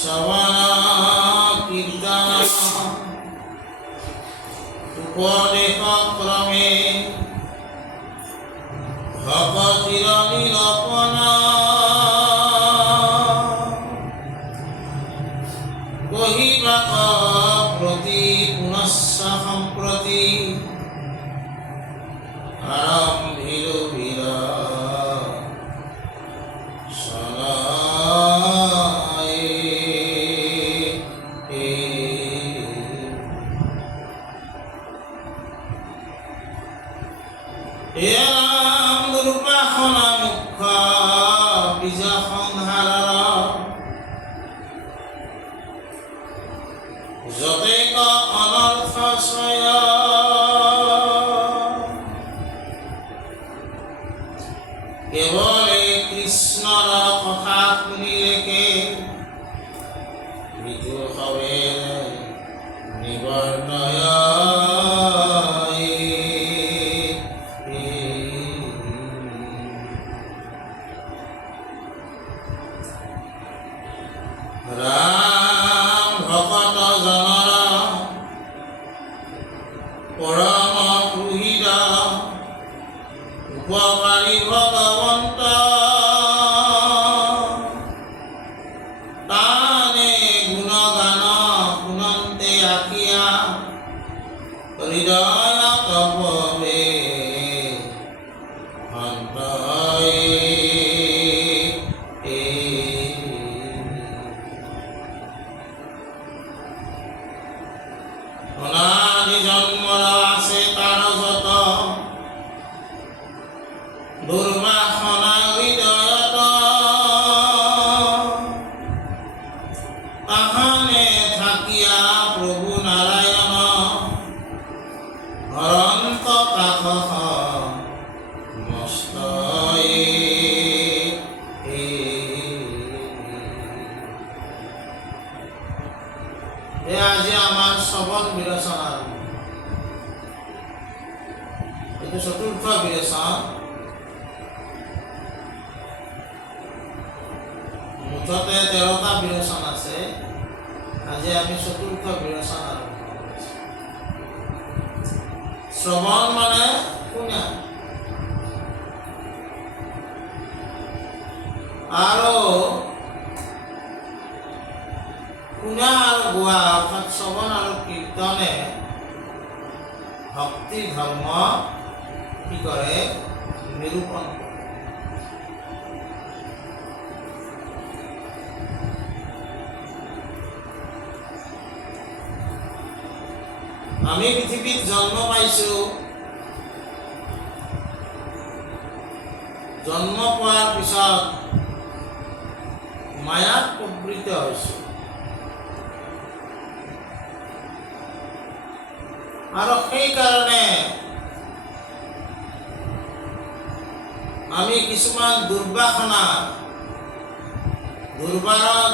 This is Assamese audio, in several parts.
শ্ৰবণ কীৰ্তন উপদেশ ক্ৰমে ভকতিৰ নিৰূপণ কহিবাক প্ৰতি পুনশ্চ সম্প্ৰতি আৰম্ভিৰ বীৰ দুৰ্বাসনা মুখ্য বীজ সংহাৰ যতেক অনৰ্থ সয় কেৱলে কৃষ্ণৰ কথা শুনিলেকে মৃত্যু হবে নিবৰ্ণয় ৰাম ভকত জনৰ পৰম সুহৃদ উপকাৰী ভগৱন্ত তানে গুণগান শুনন্তে আখিয়া হৃদয় তপবে অনাদি জন্মৰ আছে তাৰ যত দুৰ্বাসনা হৃদয়ত তাহানে থাকিয়া প্ৰভু নাৰায়ণ হৰন্ত কাষ মস্তয়ে আজি আমাৰ শ্ৰৱণ বিৰচনা এইটো চতুৰ্থ বিৰচন মুঠতে 13টা বিৰচন আছে আজি আমি চতুৰ্থ বিৰচন আৰম্ভ কৰিছোঁ শ্ৰৱণ মানে শুনা আৰু শুনা আৰু গোৱা অৰ্থাৎ শ্ৰৱণ আৰু কীৰ্তনে ভক্তি ধৰ্ম কি কৰে নিৰূপণ কৰে আমি পৃথিৱীত জন্ম পাইছোঁ জন্ম পোৱাৰ পিছত মায়াত প্ৰবৃত্ত হৈছোঁ আৰু সেইকাৰণে আমি কিছুমান দুৰ্বাসনা দুৰ্বাৰ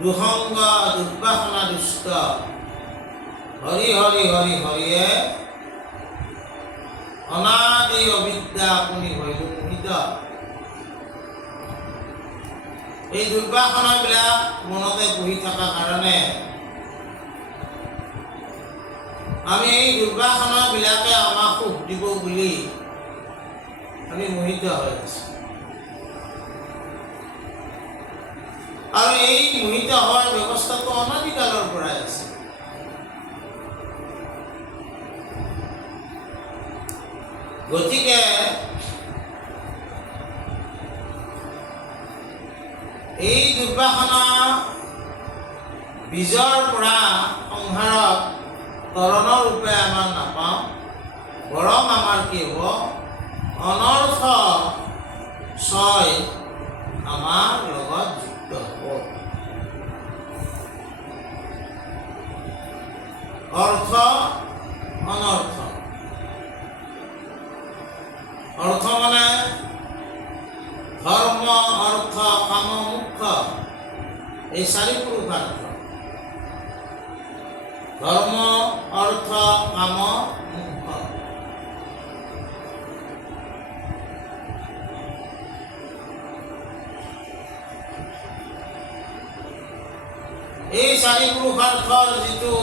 দুসংগ দুৰ্বাসনা দুষ্ট হৰি হৰি হৰি হৰিয়ে অনাদি অবিদ্যা আপুনি হৰিলো মোহিত এই দুৰ্বাসনাবিলাক মনতে বহি থকা কাৰণে আমি এই দুৰ্বাসনাবিলাকে আমাক সুখ দিব বুলি আমি মোহিত হৈ আছোঁ আৰু এই মোহিত হোৱাৰ ব্যৱস্থাটো অনাদিকালৰ পৰাই আছে গতিকে এই দুৰ্বাসনা বীজৰ পৰা সংহাৰত তৰণ ৰূপে আমাৰ নাপাওঁ বৰং আমাৰ কি হ'ব অনৰ্থ ছয় আমাৰ লগত যুক্ত হ'ব অৰ্থ অনৰ্থ অৰ্থ মানে ধৰ্ম অৰ্থ কাম মোক্ষ এই চাৰি পুৰুষাৰ্থ ধৰ্ম অৰ্থ কাম মোক্ষ এই চাৰি পুৰুষাৰ্থৰ যিটো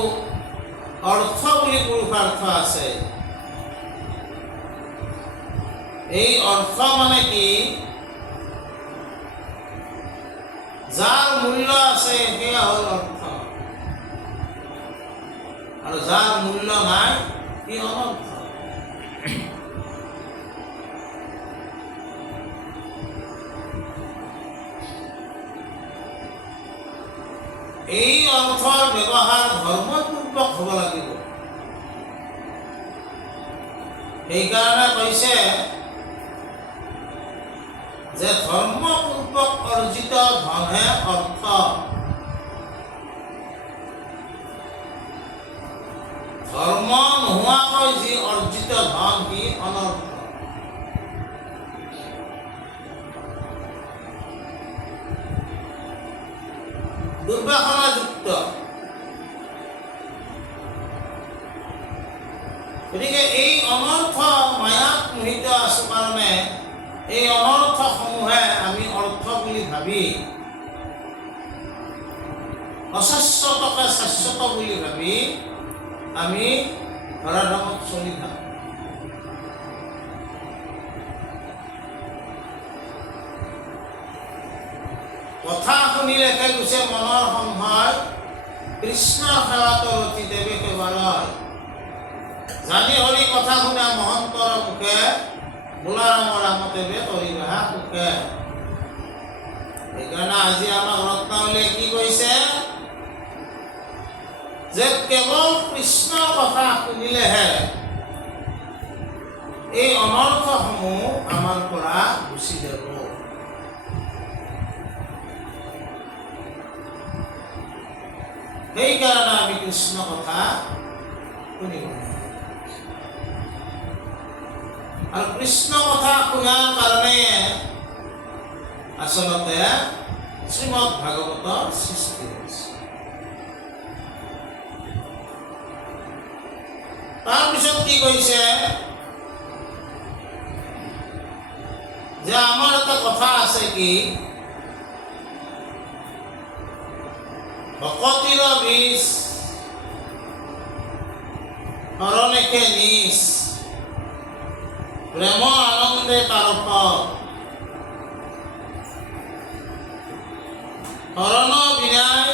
অৰ্থ বুলি পুৰুষাৰ্থ আছে, এই অৰ্থ মানে কি? যাৰ মূল্য আছে সেয়া হ'ল অৰ্থ, আৰু যাৰ মূল্য নাই সি অনৰ্থ। এই অৰ্থৰ ব্যৱহাৰ ধৰ্মপূৰ্বক হ'ব লাগিব। সেইকাৰণে কৈছে যে ধৰ্মপূৰ্বক অৰ্জিত ধনহে অৰ্থ, ধৰ্ম নোহোৱাকৈ যি অৰ্জিত ধন সি অনৰ্থ। দুৰ্বাসনাযুক্ত। গতিকে এই অনৰ্থ মায়াত মোহিত আছো কাৰণে এই অনৰ্থসমূহে আমি অৰ্থ বুলি ভাবি, অশাশ্বতকে শাশ্বত বুলি ভাবি আমি ধৰাধামত চলি থাকোঁ। কথা শুনিলেকে গুছে মনৰ সংশয়, কৃষ্ণৰ সেৱাতো ৰতি দেৱে সেৱালয়। জানি হৰি কথা শুনা মহন্তৰ মুখে, বোলা ৰাম ৰামদেৱে কৰিবাহা সুখে। সেইকাৰণে আজি আমাক ৰত্নাৱলীয়ে কি কৈছে? যে কেৱল কৃষ্ণৰ কথা শুনিলেহে এই অনৰ্থসমূহ আমাৰ পৰা গুচি যাব। সেইকাৰণে আমি কৃষ্ণ কথা শুনিব লাগে। আৰু কৃষ্ণ কথা শুনাৰ কাৰণে আচলতে শ্ৰীমদ ভাগৱতৰ সৃষ্টি হৈছে। তাৰপিছত কি কৈছে? যে আমাৰ এটা কথা আছে কি, ভকতিৰ বীজ শৰণেকে নিজ, প্ৰেম আনন্দে তাৰপ, শৰণ বিনায়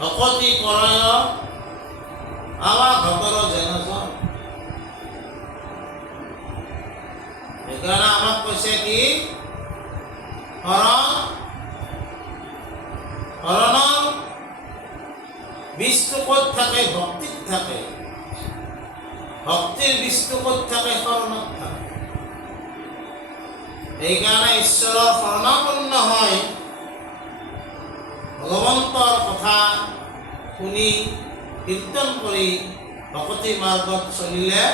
ভকতি কৰায়, আৱা ভকৰ যেনজন। সেইকাৰণে আমাক কৈছে কি, শৰণৰ বীজটো ক'ত থাকে? ভক্তিত থাকে। ভক্তিৰ বীজটো ক'ত থাকে? শৰণত থাকে। সেইকাৰণে ঈশ্বৰৰ শৰণাপন্ন হয় ভগৱন্তৰ কথা শুনি কীৰ্তন কৰি ভকতি মাৰ্গত চলিলে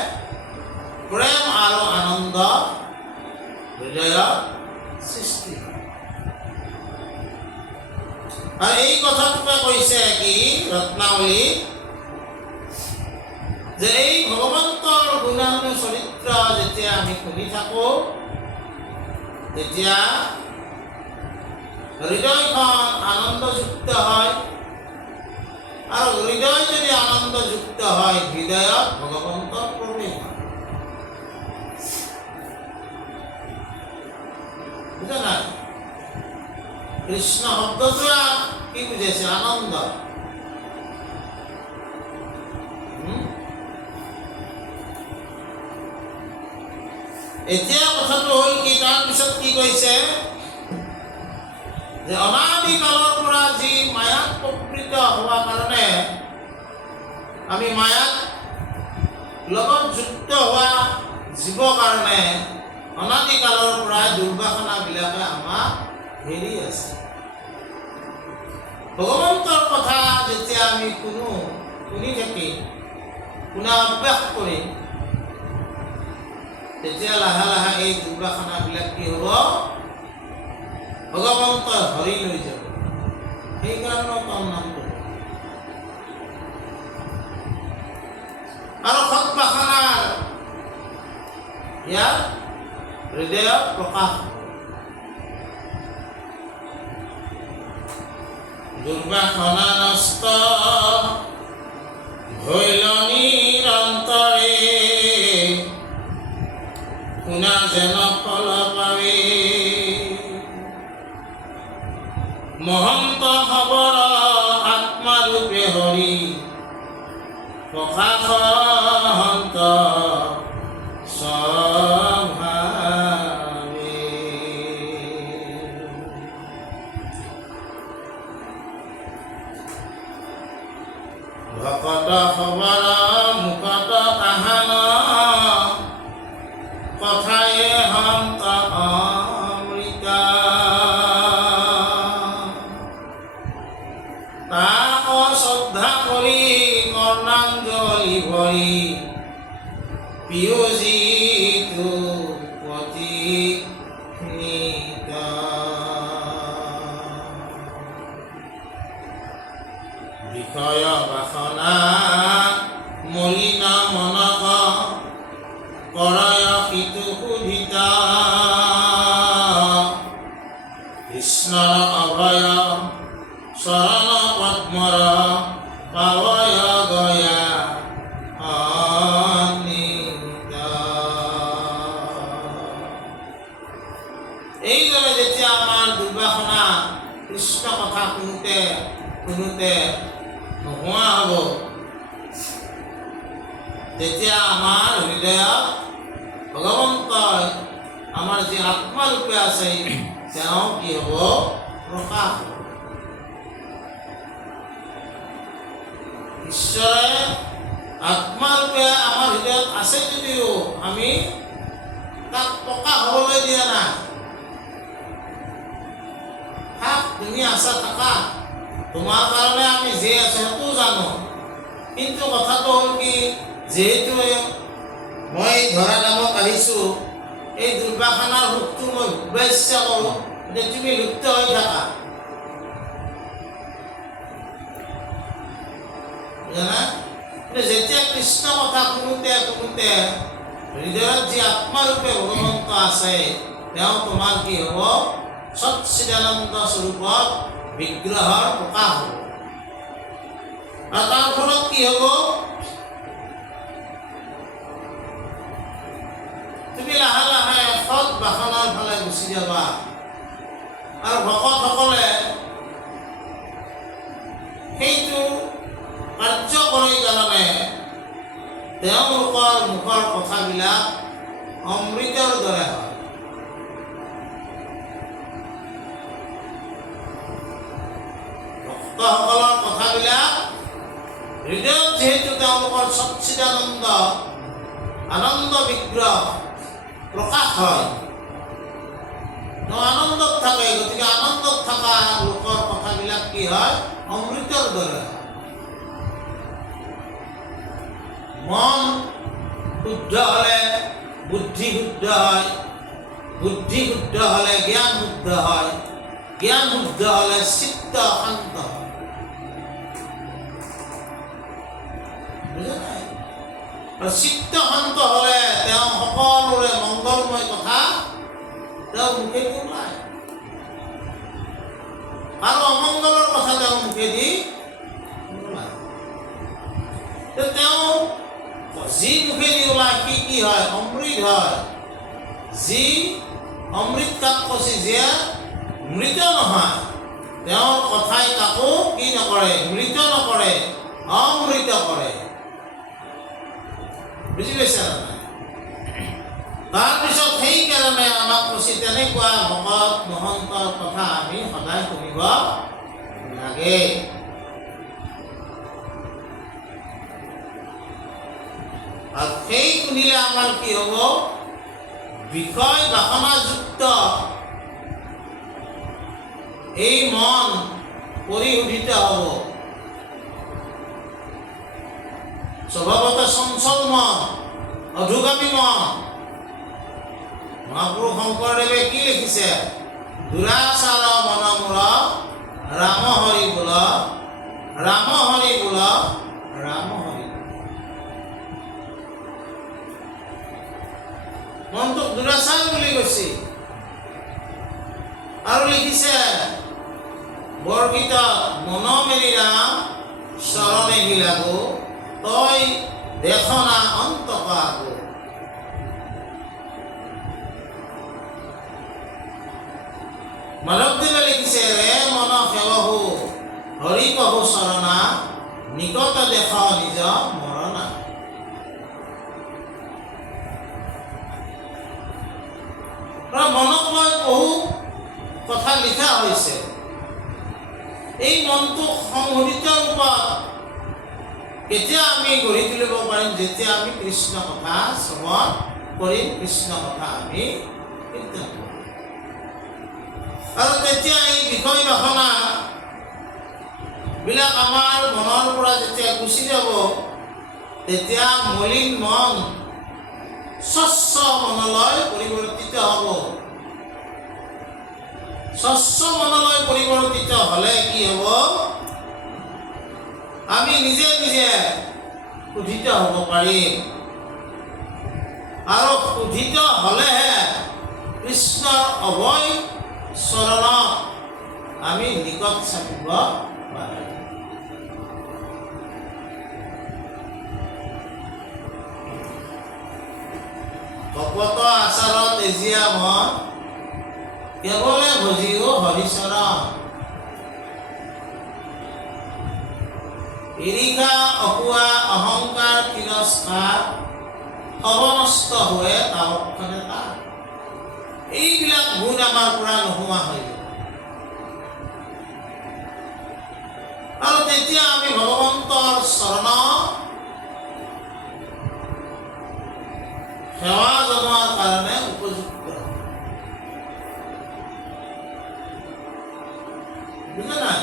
প্ৰেম আৰু আনন্দ হৃদয়ত সৃষ্টি হয়। আৰু এই কথাটোকে কৈছে কি ৰত্নাৱলী, যে এই ভগৱন্তৰ গুণানু চৰিত্ৰ যেতিয়া আমি শুনি থাকোঁ, তেতিয়া হৃদয়খন আনন্দযুক্ত হয়। আৰু হৃদয় যদি আনন্দযুক্ত হয়, হৃদয়ত ভগৱন্তৰ প্ৰৱেশ হয়। বুজা নাই? কৃষ্ণ শব্দটোৱে কি বুজাইছে? আনন্দ। এতিয়া কথাটো হ'ল কি, তাৰপিছত কি কৈছে? যে অনাদি কালৰ পৰা যি মায়াত প্ৰবৃত্ত হোৱা কাৰণে আমি মায়াত লগত যুক্ত হোৱা জীৱ কাৰণে অনাদি কালৰ পৰা দুৰ্বাসনাবিলাকে আমাক ঘেৰি আছে। ভগৱন্তৰ কথা যেতিয়া আমি শুনি থাকি শুনা অভ্যাস কৰিম, তেতিয়া লাহে লাহে এই দুৰ্বাসনাবিলাক কি হ'ব? ভগৱন্তই হৰি লৈ যাব। সেইকাৰণে তাৰ নামটো। আৰু সৎবাসনাৰ ইয়াৰ হৃদয়ত প্ৰকাশ। দুৰ্বাসনা নষ্ট হৈল নিৰন্তৰে শুনা যেন ফল পাৱে মহন্ত খবৰ আত্মাৰূপে হৰি প্ৰকাশন্ত স্বভাৱে ভকত খবৰ মুখত কাহান কথায়ে হন্ত অমৃতা তাক শ্ৰদ্ধা কৰি কৰ্ণাঞ্জলি ভৰি পিয়জিতু পতি নিতা বিষয় বাসনা মলিন মনক কৰয় সিতু সুধিতা কৃষ্ণৰ অভয় চৰণ পদ্মৰ পাৱয় গয়া অনিতা এইদৰে যেতিয়া আমাৰ দুৰ্বাসনা কৃষ্ণ কথা শুনোতে নোহোৱা হ'ব তেতিয়া আমাৰ হৃদয়ত ভগৱন্তই আমাৰ যি আত্মাৰূপে আছে তেওঁ কি হ'ব প্ৰকাশ হ'ব ঈশ্বৰে আত্মাৰূপে আমাৰ হৃদয়ত আছে যদিও আমি তাক প্ৰকাশ হ'বলৈ দিয়া নাই তুমি আছা থাকা তোমাৰ কাৰণে আমি যে আছো সেইটো জানো কিন্তু কথাটো হ'ল কি যেহেতু মই ধৰা নামত আহিছোঁ এই দুৰ্বাসনাৰ সুখটো মই ভুগিব ইচ্ছা কৰোঁ যে তুমি লুপ্ত হৈ থাকা জানা যেতিয়া কৃষ্ণ কথা শুনোতে হৃদয়ত যি আত্মাৰূপে ভগৱন্ত আছে তেওঁ তোমাৰ কি হ'ব সচ্চিদানন্দ স্বৰূপত বিগ্ৰহৰ প্ৰকাশ হ'ব আৰু তাৰ ফলত কি হ'ব তুমি লাহে লাহে সৎ বাসনাৰ ফালে গুচি যাবা আৰু ভকতসকলে সেইটো কাৰ্য কৰে কাৰণে তেওঁলোকৰ মুখৰ কথাবিলাক অমৃতৰ দৰে হয় ভক্তসকলৰ কথাবিলাক হৃদয়ত যেহেতু তেওঁলোকৰ সচ্চিদানন্দ আনন্দ বিগ্ৰহ প্ৰকাশ হয় আনন্দত থাকে গতিকে আনন্দত থকা লোকৰ কথাবিলাক কি হয় অমৃতৰ দৰে হয় মন শুদ্ধ হ'লে বুদ্ধি শুদ্ধ হয় বুদ্ধি শুদ্ধ হ'লে জ্ঞান শুদ্ধ হয় জ্ঞান শুদ্ধ হ'লে চিত্ত শান্ত হয় বুজা নাই আৰু চিত্ত শান্ত হ'লে তেওঁ সকলোৰে মংগলময় কথা তেওঁ মুখেদি ওলায় আৰু অমংগলৰ কথা তেওঁ মুখেদি নোলায় তেওঁ যি মুখেদি ওলায় সি কি হয় অমৃত হয় যি অমৃত কাক কৈছে যে মৃত নহয় তেওঁৰ কথাই কাকো কি নকৰে মৃত নকৰে অমৃত কৰে বুজি পাইছা তাৰপিছত সেইকাৰণে আমাক কৈছে তেনেকুৱা ভকত মহন্তৰ কথা আমি সদায় শুনিব লাগে আৰু সেই শুনিলে আমাৰ কি হ'ব বিষয় বাসনাযুক্ত এই মন পৰিশোধিত হ'ব স্বভাৱত চঞ্চল মন অধুগামী মন মহাপুৰুষ শংকৰদেৱে কি লিখিছে দুৰাচাৰ মন মূৰ ৰাম হৰি বোল ৰাম হৰি বোল ৰাম হৰি মনটোক দুৰাচাৰ বুলি কৈছে আৰু লিখিছে বৰ বৰগীত মন মেলি ৰাম চৰণে লাগো তই দেখনা অন্তক আগো। মাধৱদেৱে লিখিছে ৰে মন সেৱহো হৰি কহু চৰণা নিকট দেখ নিজ মৰণা। মনক লৈ বহু কথা লিখা হৈছে। এই মনটো সংহতিত ৰূপত কেতিয়া আমি গঢ়ি তুলিব পাৰিম? যেতিয়া আমি কৃষ্ণ কথা শ্ৰৱণ কৰিম, কৃষ্ণ কথা আমি কীৰ্তন কৰিম। আৰু তেতিয়া এই বিষয় বাসনা বিলাক আমাৰ মনৰ পৰা যেতিয়া গুচি যাব, তেতিয়া মলিন মন স্বচ্ছ মনলৈ পৰিৱৰ্তিত হ'ব। স্বচ্ছ মনলৈ পৰিৱৰ্তিত হ'লে কি হ'ব? আমি নিজে নিজে শুদ্ধিত হ'ব পাৰিম। আৰু শুদ্ধিত হ'লেহে কৃষ্ণৰ অভয় চৰণত আমি নিকট চাপিব পাৰিম। কপট আচাৰত এজিয়া মন কেৱলে ভজিও হৰিচৰণ। ঈৰ্ষা অপুৱা অহংকাৰ তিৰস্কাৰ সৰ্বনষ্ট হৈ তাৱক্ষণে তাৰ। এইবিলাক গুণ আমাৰ পৰা নোহোৱা হৈ যাব। আৰু তেতিয়া আমি ভগৱন্তৰ চৰণত সেৱা জনোৱাৰ কাৰণে উপযুক্ত। বুজা নাই?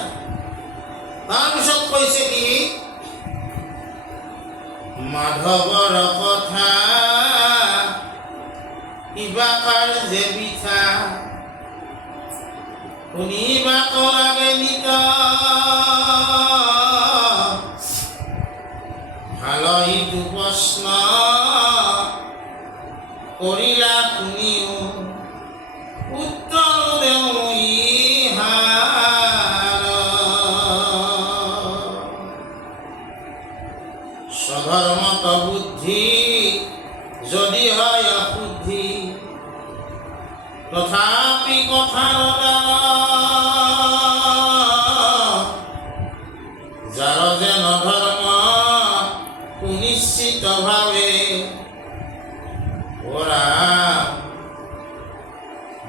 তাৰপিছত কৈছে কি? মাধৱৰ কথা কিবা কাৰ্যে বিথা শুনিবাক লাগে নিত ভালইটো প্ৰশ্ন কৰিলা শুনিও উত্তৰ দেও ইহাৰ। স্বধৰ্মত বুদ্ধি যদি হয় অশুদ্ধি তথাপি কথা যাৰ যে নধৰ্ম সুনিশ্চিত ভাৱে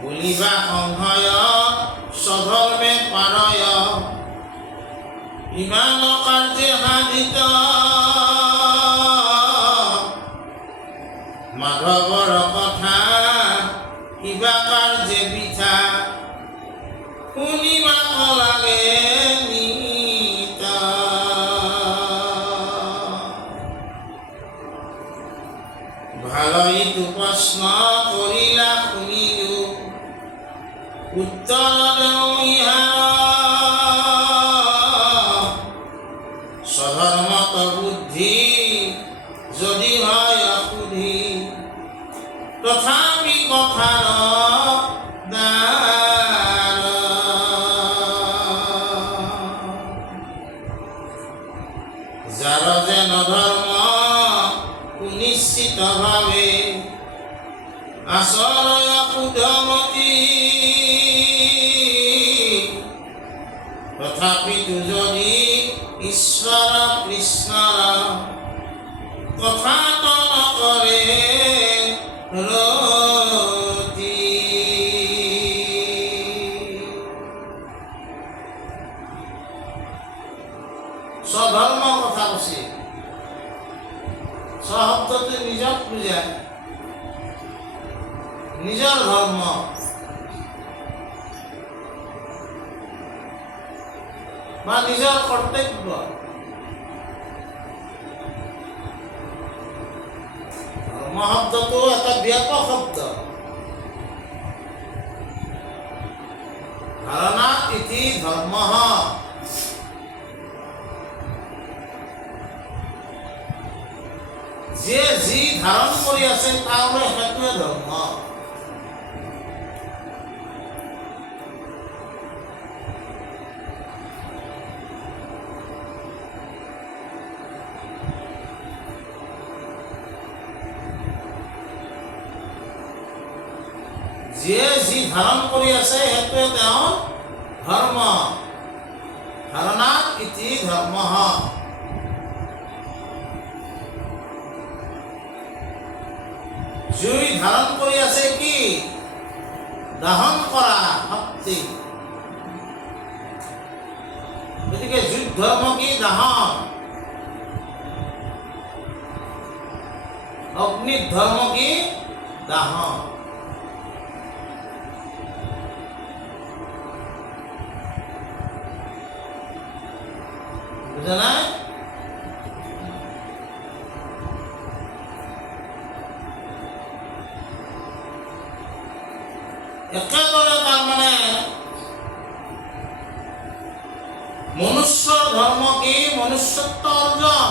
বুলিবা সংশয় স্বধৰ্মে পাৰয় ইমান কাৰ্যে সাধিত। মাধৱৰ কথা কিবা কাৰ্যে বিথা শুনিবাক লাগে নিত। ভালইটো প্ৰশ্ন কৰিলা শুনিলো উত্তৰ দেও ইহাৰ। স্বধৰ্মত বুদ্ধি যদি হয় অশুদ্ধি তথাপি কথাৰ দ্বাৰ। যাৰ যে নধৰ্ম সুনিশ্চিত ভাৱে আচৰয় শুদ্ধমতি তথাপিতো যদি ঈশ্বৰ কৃষ্ণৰ কথাত নকৰে ৰতি। স্বধৰ্ম কথা কৈছে। স্বশব্দটো নিজক বুজায়, নিজৰ ধৰ্ম। বা নিজৰ কৰ্তব্য। ধৰ্ম শব্দটো এটা ব্যাপক শব্দ। ধাৰণা ইতি ধৰ্ম। যিয়ে যি ধাৰণ কৰি আছে তাৰলৈ সেইটোৱে ধৰ্ম। যিয়ে যি ধাৰণ কৰি আছে সেইটোৱে তেওঁৰ ধৰ্ম। ধাৰণাত ইতি ধৰ্ম। জুই ধাৰণ কৰি আছে কি? দহন কৰা শক্তি। গতিকে জুইৰ ধৰ্ম কি? দহন। অগ্নিৰ ধৰ্ম কি? দাহন। বুজা নাই? একেদৰে তাৰমানে মনুষ্যৰ ধৰ্ম কি? মনুষ্যত্ব অৰ্জন।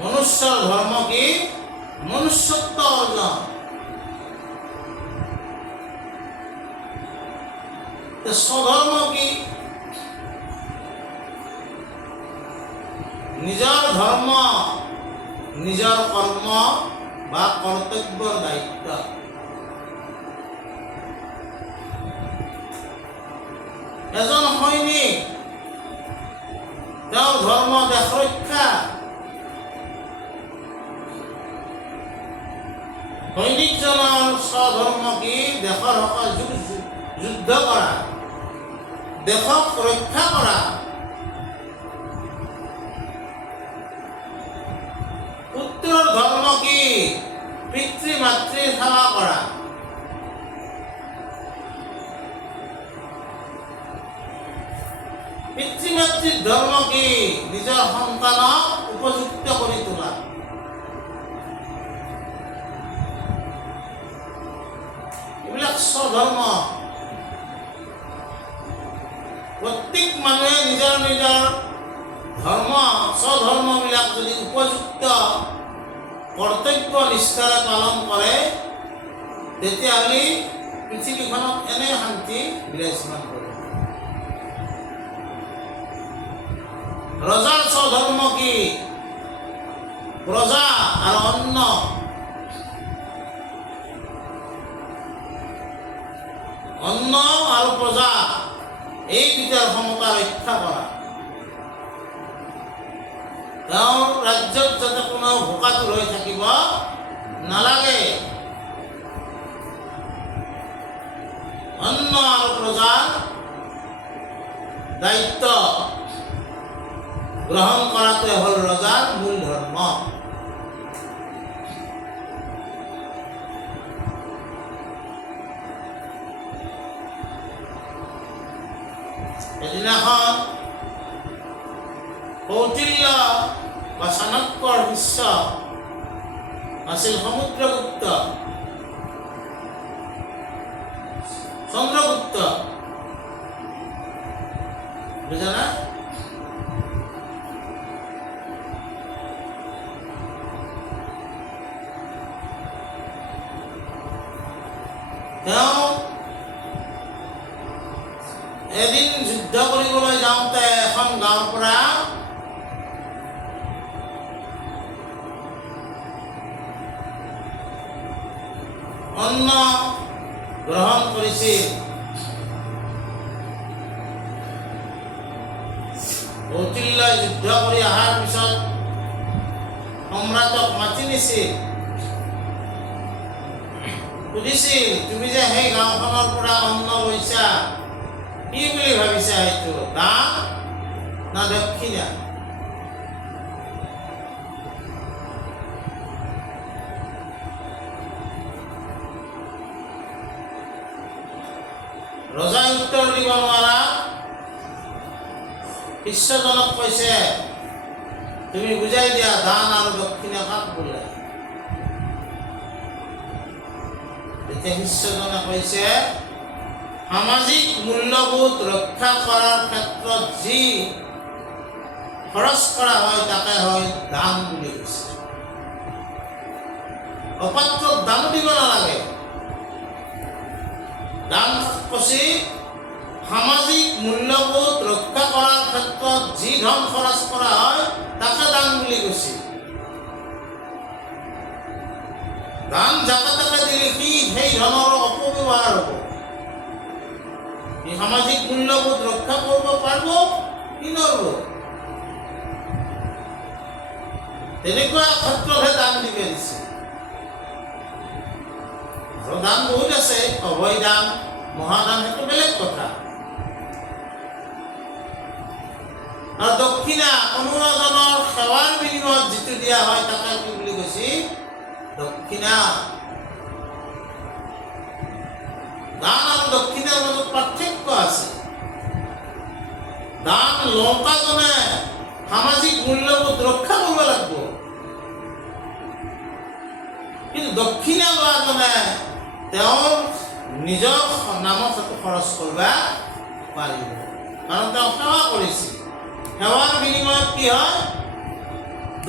মনুষ্যৰ ধৰ্ম কি? মনুষ্যত্ব অৰ্জন। স্বধৰ্ম কি? নিজৰ ধৰ্ম, নিজৰ কৰ্ম বা কৰ্তব্যৰ দায়িত্ব। এজন সৈনিক, তেওঁৰ ধৰ্ম দেশ ৰক্ষা। সৈনিকজনৰ স্বধৰ্ম কি? দেশৰ হকে যুদ্ধ কৰা, দেশক ৰক্ষা কৰা। পুত্ৰৰ ধৰ্ম কি? পিতৃ মাতৃৰ সেৱা কৰা। পিতৃ মাতৃৰ ধৰ্ম কি? নিজৰ সন্তানক উপযুক্ত কৰি তোলা। এইবিলাক স্বধৰ্ম। প্ৰত্যেক মানুহে নিজৰ নিজৰ ধৰ্ম, স্বধৰ্মবিলাক যদি উপযুক্ত কৰ্তব্য নিষ্ঠাৰে পালন কৰে, তেতিয়াহ'লে পৃথিৱীখনত এনে শান্তি বিৰাজমান কৰে। ৰজাৰ স্বধৰ্ম কি? প্ৰজা আৰু অন্ন। অন্ন আৰু প্ৰজা এই দুটাৰ সমতা ৰক্ষা কৰা। তেওঁৰ ৰাজ্যত যাতে কোনো ভোকাতুৰ হৈ থাকিব নালাগে। অন্ন আৰু প্ৰজাৰ দায়িত্ব গ্ৰহণ কৰাটোৱে হ'ল ৰজাৰ মূল ধৰ্ম। এদিনাখন কৌটিল্য বা চাণক্যৰ শিষ্য আছিল সমুদ্ৰগুপ্ত, চন্দ্ৰগুপ্ত। বুজা না? তেওঁ এদিন যুদ্ধ কৰিবলৈ যাওঁতে এখন গাঁৱৰ পৰা অন্ন গ্ৰহণ কৰিছিল। কৌটিল্যই যুদ্ধ কৰি অহাৰ পিছত সম্ৰাটক মাতি নিছিল, সুধিছিল, তুমি যে সেই গাঁওখনৰ পৰা অন্ন লৈছা, কি বুলি ভাবিছা? সেইটো দান না দক্ষিণা? ৰজাই উত্তৰ দিব নোৱাৰা শিষ্যজনক কৈছে, তুমি বুজাই দিয়া দান আৰু দক্ষিণা কাক বোলে? তেতিয়া শিষ্যজনে কৈছে, সামাজিক মূল্যবোধ ৰক্ষা কৰাৰ ক্ষেত্ৰত যি খৰচ কৰা হয় তাকে হয় দান বুলি কৈছে। অপাত্ৰক দানো দিব নালাগে। দান কচি সামাজিক মূল্যবোধ ৰক্ষা কৰাৰ ক্ষেত্ৰত যি ধন খৰচ কৰা হয় তাকে দান বুলি কৈছে। দান যাকে তাকে দিলে কি সেই ধনৰ অপব্যৱহাৰ হ'ব। এই সামাজিক মূল্যবোধ ৰক্ষা কৰিব পাৰিব কি নোৱাৰিব? তেনেকুৱা ক্ষেত্ৰতহে দান দিব দিছে। আৰু দান বহুত আছে, অভয় দান, মহাদান, সেইটো বেলেগ কথা। আৰু দক্ষিণা কোনো এজনৰ সেৱাৰ বিনিময়ত যিটো দিয়া হয় তাকে কি বুলি কৈছে? দক্ষিণা। দান আৰু দক্ষিণাৰ মাজত পাৰ্থক্য আছে। দান লওঁতাজনে সামাজিক মূল্যবোধ ৰক্ষা কৰিব লাগিব, কিন্তু দক্ষিণা লোৱাজনে তেওঁৰ নিজৰ নামত সেইটো খৰচ কৰিব পাৰিব, কাৰণ তেওঁ সেৱা কৰিছে। সেৱাৰ বিনিময়ত কি হয়?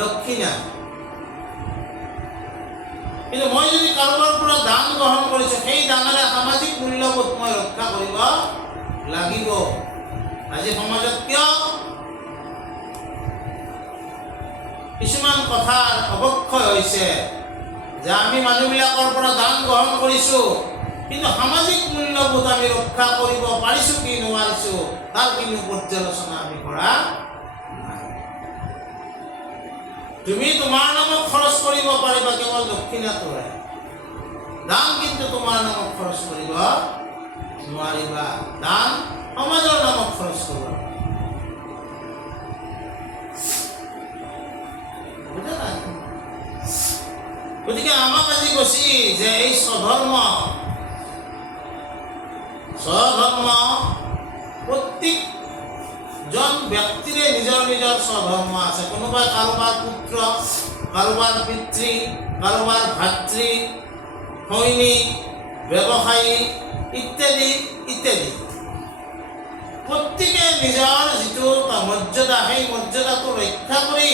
দক্ষিণা। কিন্তু মই যদি কাৰোবাৰ পৰা দান গ্ৰহণ কৰিছোঁ, সেই দানেৰে সামাজিক মূল্যবোধ মই ৰক্ষা কৰিব লাগিব। আজি সমাজত কিয় কিছুমান কথাৰ অৱক্ষয় হৈছে যে আমি মানুহবিলাকৰ পৰা দান গ্ৰহণ কৰিছোঁ, কিন্তু সামাজিক মূল্যবোধ আমি ৰক্ষা কৰিব পাৰিছোঁ কি নোৱাৰিছোঁ তাৰ কিন্তু পৰ্যালোচনা আমি কৰা নাই। তুমি তোমাৰ নামত খৰচ কৰিব পাৰিবা কেৱল দক্ষিণাটোৰে, দান কিন্তু তোমাৰ নামত খৰচ কৰিব নোৱাৰিবা। দান সমাজৰ নামত খৰচ কৰিব। গতিকে আমাক আজি কৈছি যে এই স্বধৰ্ম প্ৰত্যেকজন ব্যক্তিৰে নিজৰ নিজৰ স্বধৰ্ম আছে। কোনোবাই কাৰোবাৰ পুত্ৰ, কাৰোবাৰ পিতৃ, কাৰোবাৰ ভাতৃ, সৈনিক, ব্যৱসায়ী ইত্যাদি ইত্যাদি। প্ৰত্যেকে নিজৰ যিটো মৰ্যাদা, সেই মৰ্যাদাটো ৰক্ষা কৰি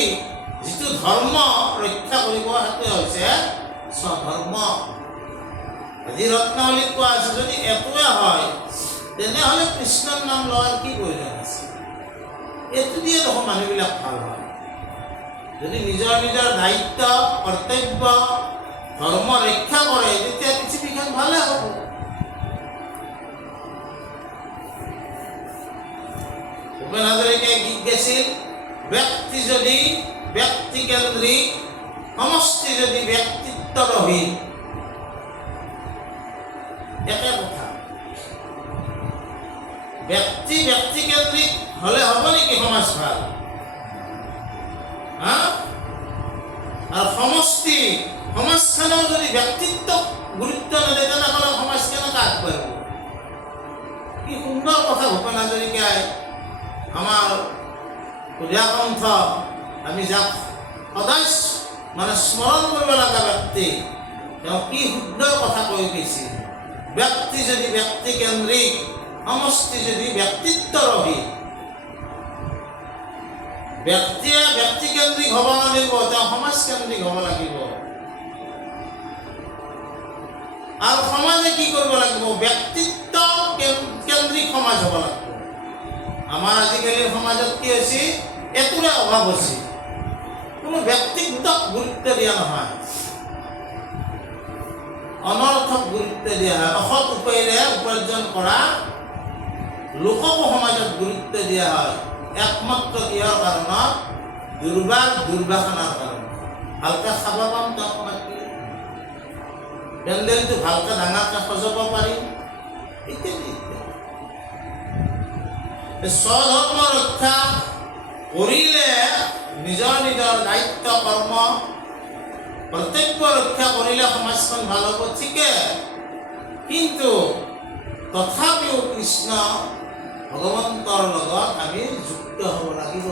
যিটো ধৰ্ম ৰক্ষা কৰিব সেইটো হৈছে স্বধৰ্ম। আজি ৰত্নাৱলীত কোৱা আছে, যদি এইটোৱে হয় তেনেহ'লে কৃষ্ণৰ নাম লোৱাৰ কি প্ৰয়োজন আছে? এইটো দিয়ে দেখোন মানুহবিলাক ভাল হয়। যদি নিজৰ নিজৰ দায়িত্ব, কৰ্তব্য, ধৰ্ম ৰক্ষা কৰে তেতিয়া পৃথিৱীখন ভালে হ'ব। ভূপেন হাজৰিকাই গীত গাইছিল, ব্যক্তি যদি ব্যক্তিকেন্দ্ৰিক, সমষ্টি যদি ব্যক্তিত্বৰহিত। একে কথা। ব্যক্তিকেন্দ্ৰিক হলে হ'ব নেকি সমাজ ভাল? আৰু সমষ্টি, সমাজখনেও যদি ব্যক্তিত্বক গুৰুত্ব নিদিয়ে তেনেহ'লে সমাজ কেনেকৈ আগবাঢ়িব? কি সুন্দৰ কথা ভূপেন হাজৰিকাই আমাৰ সুধাকণ্ঠ, আমি যাক সদায় স্মৰণ কৰিব লগা ব্যক্তি, তেওঁ কি সুন্দৰ কথা কৈ গৈছিল। ব্যক্তি যদি ব্যক্তিকেন্দ্ৰিক, সমষ্টি যদি ব্যক্তিত্বৰহিত। ব্যক্তিয়ে ব্যক্তিকেন্দ্ৰিক হ'ব লাগিব, তেওঁ সমাজকেন্দ্ৰিক হ'ব লাগিব। আৰু সমাজে কি কৰিব লাগিব? ব্যক্তিত্ব কেন্দ্ৰিক সমাজ হ'ব লাগিব। আমাৰ আজিকালিৰ সমাজত কি হৈছে? এইটোৰে অভাৱ হৈছে। কোনো ব্যক্তিত্বক গুৰুত্ব দিয়া নহয়, অনৰ্থক গুৰুত্ব দিয়া হয়। অসৎ উপায়েৰে উপাৰ্জন কৰা লোককো সমাজত গুৰুত্ব দিয়া হয়। একমাত্ৰ কিহৰ কাৰণত? দুৰ্বাসনাৰ কাৰণে। ভালকৈ খাব পাম, তেওঁক মাতি পেণ্ডেলটো ভালকৈ ডাঙৰকৈ সজাব পাৰিম ইত্যাদি ইত্যাদি। স্বধৰ্ম ৰক্ষা কৰিলে নিজৰ নিজৰ দায়িত্ব, কৰ্ম, কৰ্তব্য ৰক্ষা কৰিলে সমাজখন ভাল হ'ব, ঠিকে। কিন্তু তথাপিও কৃষ্ণ ভগৱন্তৰ লগত আমি যুক্ত হ'ব লাগিব।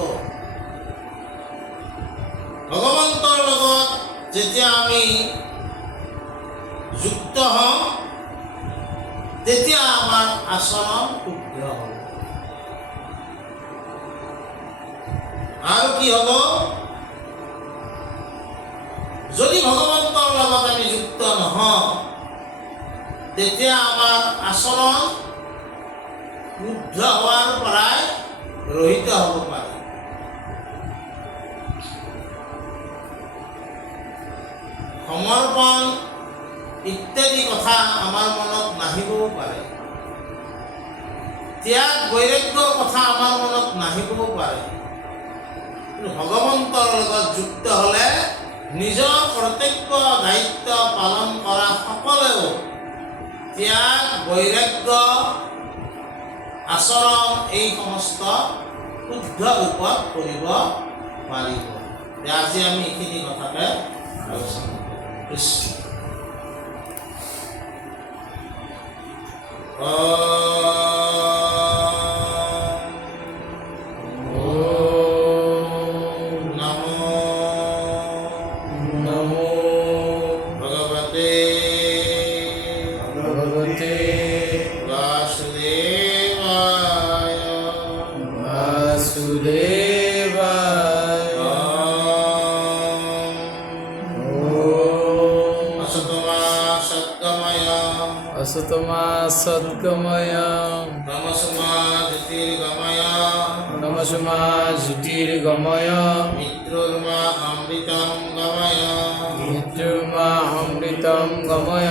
ভগৱন্তৰ লগত যেতিয়া আমি যুক্ত হওঁ তেতিয়া আমাৰ আচৰণ শুদ্ধ হ'ব। আৰু কি হ'ব? যদি ভগৱন্তৰ লগত আমি যুক্ত নহওঁ তেতিয়া আমাৰ আচৰণ ক্ৰুদ্ধ হোৱাৰ পৰাই ৰহিত হ'ব পাৰে। সমৰ্পণ ইত্যাদি কথা আমাৰ মনত নাহিবও পাৰে। ত্যাগ বৈৰাগ্যৰ কথা আমাৰ মনত নাহিবও পাৰে। কিন্তু ভগৱন্তৰ লগত যুক্ত হ'লে নিজৰ কৰ্তব্য দায়িত্ব পালন কৰা সকলেও ত্যাগ বৈৰাগ্য আচৰণ এই সমস্ত শুদ্ধ ৰূপত কৰিব পাৰিব। আজি আমি এইখিনি কথাকে আলোচনা কৰিম। কৃষ্ণ असतमा सद्गमय तमसमा ज्योतिर्गमय मृत्युर्मा अमृतं गमय मृत्युर्मा अमृतं गमय